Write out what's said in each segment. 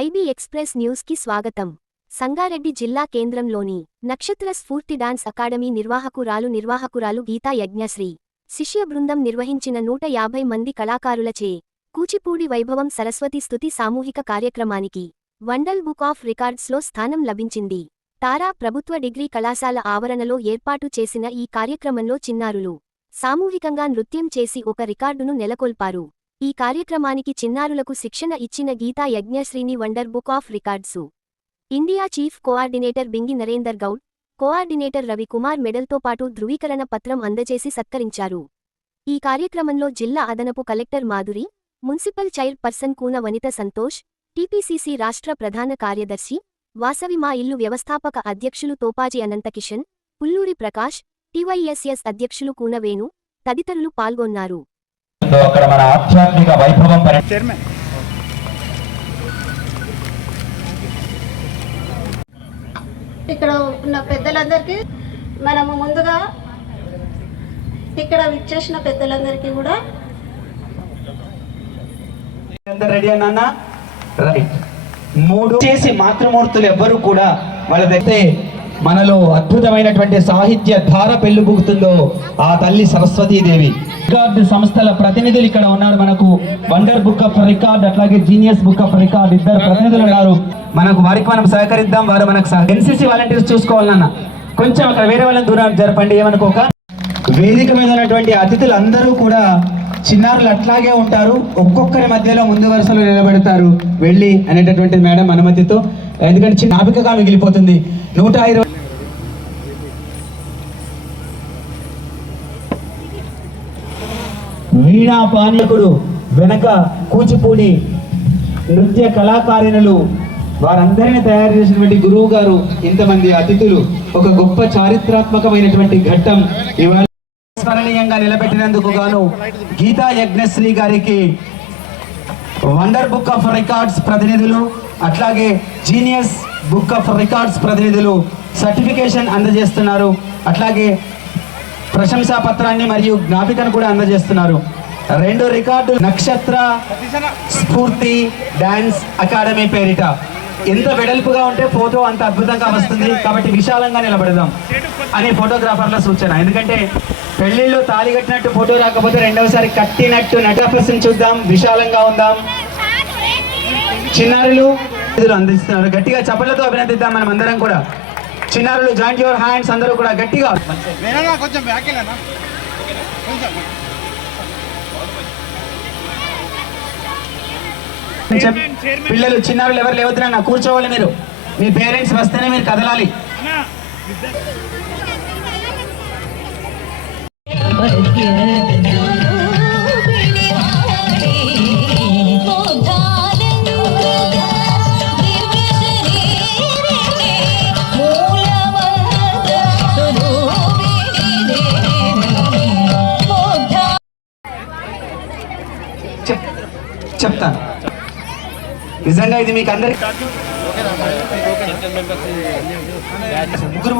IB express news కి స్వాగతం. సంగారెడ్డి జిల్లా కేంద్రంలోని నక్షత్ర స్ఫూర్తి డాన్స్ అకాడమీ నిర్వాహకురాలు గీతా యజ్ఞశ్రీ శిష్య బృందం నిర్వహించిన 150 మంది కళాకారులచే కూచిపూడి వైభవం సరస్వతి స్తుతి సామూహిక కార్యక్రమానికి వండర్ బుక్ ఆఫ్ రికార్డ్స్లో స్థానం లభించింది. తారా ప్రభుత్వ డిగ్రీ కళాశాల ఆవరణలో ఏర్పాటు చేసిన ఈ కార్యక్రమంలో చిన్నారులు సామూహికంగా నృత్యం చేసి ఒక రికార్డును నెలకొల్పారు. ఈ కార్యక్రమానికి చిన్నారులకు శిక్షణ ఇచ్చిన గీతా యజ్ఞశ్రీని wonder book of records India chief coordinator Bingi Narender Goud, coordinator Ravikumar మెడల్తో పాటు ధృవీకరణ పత్రం అందజేసి సత్కరించారు. ఈ కార్యక్రమంలో జిల్లా అదనపు collector Madhuri, municipal chairperson Koona Vanitha Santosh, TPCC రాష్ట్ర ప్రధాన కార్యదర్శి, వాసవి మా ఇల్లు వ్యవస్థాపక అధ్యక్షులు తోపాజీ అనంతకిషన్, పుల్లూరి ప్రకాష్, టీవైఎస్ఎస్ అధ్యక్షులు కూన వేణు తదితరులు పాల్గొన్నారు. అక్కడ మన ఆధ్యాత్మిక వైభవం ఇక్కడ ఉన్న పెద్దలందరికీ మనము ముందుగా ఇక్కడ విచ్చేసిన పెద్దలందరికీ కూడా రెడీ అన్నా రైట్. 3 చేసి మాతృమూర్తులు ఎవ్వరూ కూడా వాళ్ళ దగ్గర మనలో అద్భుతమైనటువంటి సాహిత్య ధార పెళ్లిబుగుతుందో ఆ తల్లి సరస్వతీదేవి. రికార్డు సంస్థల ప్రతినిధులు ఇక్కడ ఉన్నారు. మనకు వండర్ బుక్ ఆఫ్ రికార్డ్ అట్లాగే జీనియస్ బుక్ ఆఫ్ రికార్డ్ ఇద్దరు ప్రతినిధులు ఉన్నారు. వారికి మనం సహకరిద్దాం. వారు మనకు ఎన్సీసీ వాలంటీర్స్ చూసుకోవాలన్న కొంచెం అక్కడ వేరే వాళ్ళని దూరం జరపండి. ఏమనుకోక వేదిక మీద ఉన్నటువంటి అతిథులు అందరూ కూడా చిన్నారులు అట్లాగే ఉంటారు. ఒక్కొక్కరి మధ్యలో ముందు వరుసలో నిలబెడతారు వెళ్ళి అనేటటువంటిది మేడం అనుమతితో. ఎందుకంటే చిన్న జ్ఞాపికగా మిగిలిపోతుంది. 120 వీణా పానీయకుడు వెనక కూచిపూడి నృత్య కళాకారిణులు వారందరినీ తయారు చేసినటువంటి గురువు గారు, ఇంతమంది అతిథులు, ఒక గొప్ప చారిత్రాత్మకమైనటువంటి ఘట్టం ఇవాళ స్మరణీయంగా నిలబెట్టినందుకు గాను గీతా యజ్ఞశ్రీ గారికి వండర్ బుక్ ఆఫ్ రికార్డ్స్ ప్రతినిధులు అట్లాగే జీనియస్ బుక్ ఆఫ్ రికార్డ్స్ ప్రతినిధులు సర్టిఫికేషన్ అందజేస్తున్నారు. అట్లాగే ప్రశంసా పత్రాన్ని మరియు జ్ఞాపికను కూడా అందజేస్తున్నారు. 2 రికార్డు నక్షత్ర స్ఫూర్తి డాన్స్ అకాడమీ పేరిట. ఎంత వెడల్పుగా ఉంటే ఫోటో అంత అద్భుతంగా వస్తుంది. కాబట్టి విశాలంగా నిలబడదాం అని ఫోటోగ్రాఫర్ల సూచన. ఎందుకంటే పెళ్లిళ్ళు తాళి కట్టినట్టు ఫోటో రాకపోతే రెండవసారి కట్టినట్టు నటపర్సన్ చూద్దాం. విశాలంగా ఉందాం. చిన్నారులు అందిస్తున్నారు. గట్టిగా చప్పట్లతో అభినందిద్దాం మనం అందరం కూడా. చిన్నారులు జాయింట్ యువర్ హ్యాండ్స్ అందరూ కూడా గట్టిగా. పిల్లలు చిన్నారులు ఎవరు లేవద్దురన్నా, కూర్చోవాలి. మీరు మీ పేరెంట్స్ వస్తేనే మీరు కదలాలి. చెప్తాను నిజంగా ఇది మీకు అందరికి ముగ్గురు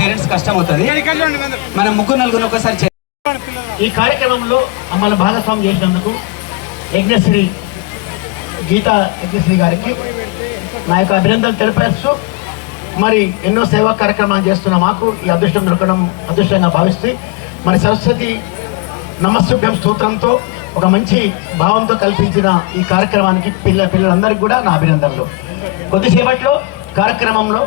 పేరెంట్స్ కష్టం అవుతుంది. మనం 3-4 ఒకసారి ఈ కార్యక్రమంలో మమ్మల్ని భాగస్వామ్యం చేసినందుకు గీతా యజ్ఞశ్రీ గారికి నా యొక్క అభినందనలు తెలిపేస్తూ, మరి ఎన్నో సేవా కార్యక్రమాలు చేస్తున్న మాకు ఈ అదృష్టం దొరకడం అదృష్టంగా భావిస్తూ, మరి సరస్వతి నమస్సుభ్యం స్తోత్రంతో ఒక మంచి భావంతో కల్పించిన ఈ కార్యక్రమానికి పిల్లలందరికీ కూడా నా అభినందనలు. కొద్దిసేపట్లో కార్యక్రమంలో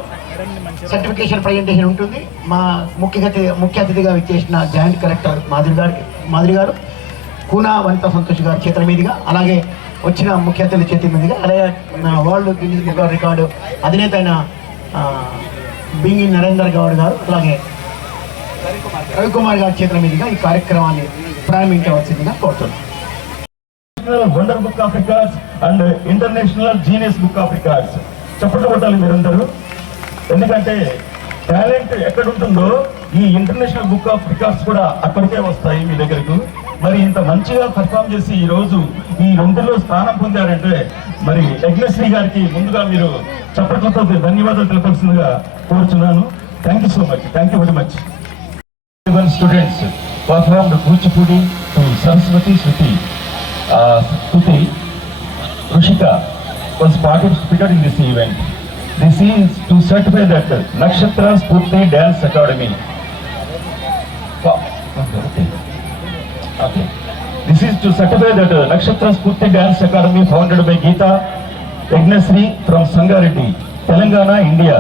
సర్టిఫికేషన్ ప్రజెంటేషన్ ఉంటుంది. మా ముఖ్య అతిథిగా విచ్చేసిన జాయింట్ కలెక్టర్ మాధురి గారు, కూనా వనిత సంతోష్ గారి చేతుల మీదుగా, అలాగే వచ్చిన ముఖ్య అతిథి చేతుల మీదుగా, అలాగే world Guinness book of record అధినేత అయిన బింగి నరేందర్ గౌడ్ గారు, అలాగే రవికుమార్ గారి చేతుల మీదుగా ఈ కార్యక్రమాన్ని ప్రారంభించవలసిందిగా కోరుతున్నాను. Wonder book of records and international genius book of records చప్పట్లు కొట్టాలి మీరందరూ. ఎందుకంటే టాలెంట్ ఎక్కడ ఉంటుందో ఈ ఇంటర్నేషనల్ బుక్ ఆఫ్ రికార్డ్స్ కూడా అక్కడికే వస్తాయి మీ దగ్గరకు. మరి ఇంత మంచిగా పర్ఫామ్ చేసి ఈ రోజు ఈ 2లో స్థానం పొందారంటే మరి యజ్ఞశ్రీ గారికి ముందుగా మీరు చప్పట్లతో ధన్యవాదాలు తెలపాల్సిందిగా కోరుచున్నాను. Thank you so much. Thank you very much. Students performed Kuchipudi to Saraswati స్తుతి Rushika was participated in this event. This is to certify that Nakshatra Spurti Dance Academy. Okay. This is to certify that Nakshatra Spurti Dance Academy, founded by Geeta Yagnasri from Sangareddy, Telangana, India,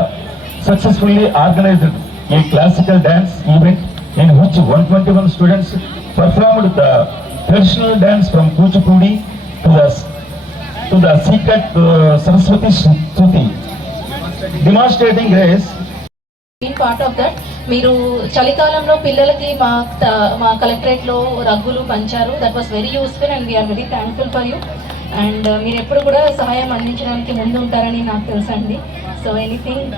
successfully organized a classical dance event in which 121 students performed the traditional dance from Kuchipudi to the secret Saraswati Shruti, demonstrating grace. Been part of that. మీరు చలికాలంలో పిల్లలకి మా కలెక్టరేట్లో రగ్గులు పంచారు. That was very useful and we are very thankful for you. And మీరు ఎప్పుడు కూడా సహాయం అందించడానికి ముందు ఉంటారని నాకు తెలుసండి. So anything.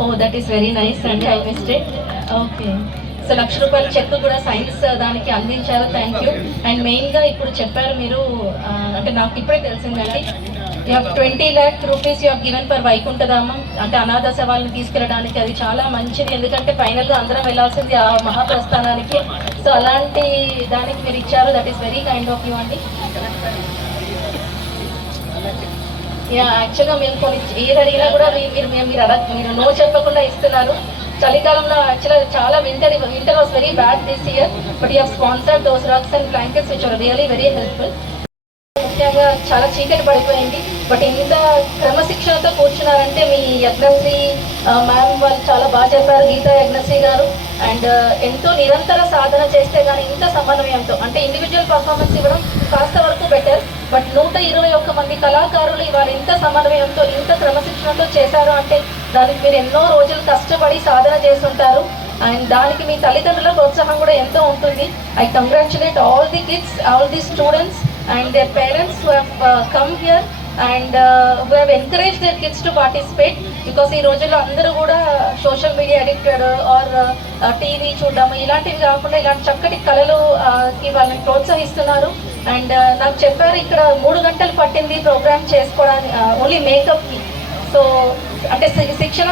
Oh that is very nice అండి. I missed it. Okay. So ₹1,00,000 cheque కూడా సైన్స్ దానికి అందించారు. Thank you. అండ్ మెయిన్గా ఇప్పుడు చెప్పారు మీరు, అంటే నాకు ఇప్పుడే తెలిసిందండి, you have 20 lakh rupees you have given for Vaikunthadhamam, అంటే అనాథ శవాలను తీసుకెళ్ళడానికి. అది చాలా మంచిది, ఎందుకంటే ఫైనల్గా అందరం వెళ్ళాల్సింది ఆ మహాప్రస్థానానికి. సో అలాంటి దానికి మీరు ఇచ్చారు. That is very kind of you అండి. యాక్చువల్గా మేము కొన్ని ఏది అడిగినా కూడా మీరు నో చెప్పకుండా ఇస్తున్నారు. చలికాలంలో యాక్చువల్గా చాలా winter was very bad this year, but you have sponsored those rugs and blankets which are really very helpful. ముఖ్యంగా చాలా చీకటి పడిపోయింది, బట్ ఇంత క్రమశిక్షణతో కూర్చున్నారంటే మీ యజ్ఞశ్రీ మ్యామ్ వాళ్ళు చాలా బాగా చెప్పారు, గీతా యజ్ఞశ్రీ గారు. అండ్ ఎంతో నిరంతర సాధన చేస్తే కానీ ఇంత సమన్వయంతో, అంటే ఇండివిజువల్ పర్ఫార్మెన్స్ ఇవ్వడం కాస్త వరకు బెటర్, బట్ 121 మంది కళాకారులు ఇవాళ ఇంత సమన్వయంతో ఇంత క్రమశిక్షణతో చేశారు అంటే దానికి మీరు ఎన్నో రోజులు కష్టపడి సాధన చేస్తుంటారు. అండ్ దానికి మీ తల్లిదండ్రుల ప్రోత్సాహం కూడా ఎంతో ఉంటుంది. I congratulate all the kids, all the students and their parents who have come here and who have encouraged their kids to participate, because ఈ రోజుల్లో అందరూ కూడా social media addicted or TV చూడడం ఇలాంటివి కాకుండా ఇలాంటి చక్కటి కళలు వాళ్ళని ప్రోత్సహిస్తున్నారు. అండ్ నాకు చెప్పారు ఇక్కడ 3 గంటలు పట్టింది ప్రోగ్రామ్ చేసుకోవడానికి, ఓన్లీ మేకప్కి. సో అంటే శిక్షణ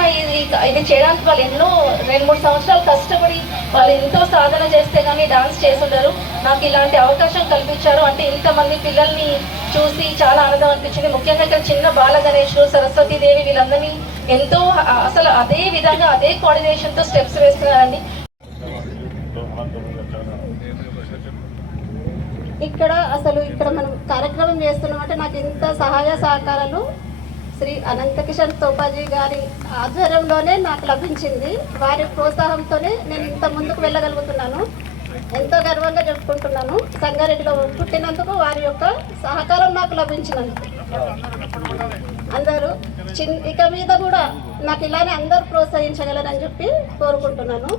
ఇది చేయడానికి వాళ్ళు ఎన్నో 2-3 సంవత్సరాలు కష్టపడి వాళ్ళు ఎంతో సాధన చేస్తే కానీ డాన్స్ చేసుంటారు. నాకు ఇలాంటి అవకాశం కల్పించారు అంటే ఇంతమంది పిల్లల్ని చూసి చాలా ఆనందం అనిపించింది. ముఖ్యంగా ఇక్కడ చిన్న బాల గణేషులు, సరస్వతీదేవి వీళ్ళందరినీ ఎంతో అసలు అదే విధంగా అదే కోఆర్డినేషన్తో స్టెప్స్ వేస్తున్నారండి. ఇక్కడ మనం కార్యక్రమం చేస్తున్నామంటే నాకు ఇంత సహాయ సహకారాలు శ్రీ అనంతకిషన్ తోపాజీ గారి ఆధ్వర్యంలోనే నాకు లభించింది. వారి ప్రోత్సాహంతోనే నేను ఇంత ముందుకు వెళ్ళగలుగుతున్నాను. ఎంతో గర్వంగా చెప్పుకుంటున్నాను. సంగారెడ్డిలో పుట్టినందుకు వారి యొక్క సహకారం నాకు లభించినందుకు. అందరూ ఇక మీద కూడా నాకు ఇలానే అందరూ ప్రోత్సహించగలరని చెప్పి కోరుకుంటున్నాను.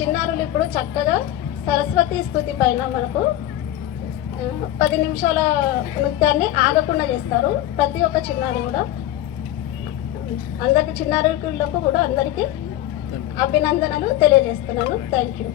చిన్నారులు ఇప్పుడు చక్కగా సరస్వతి స్తుతి పైన మనకు 10 నిమిషాల నృత్యాన్ని ఆగకుండా చేస్తారు. ప్రతి ఒక్క చిన్నారి కూడా అందరికీ చిన్నారులకు కూడా అందరికీ అభినందనలు తెలియజేస్తున్నాను. Thank you.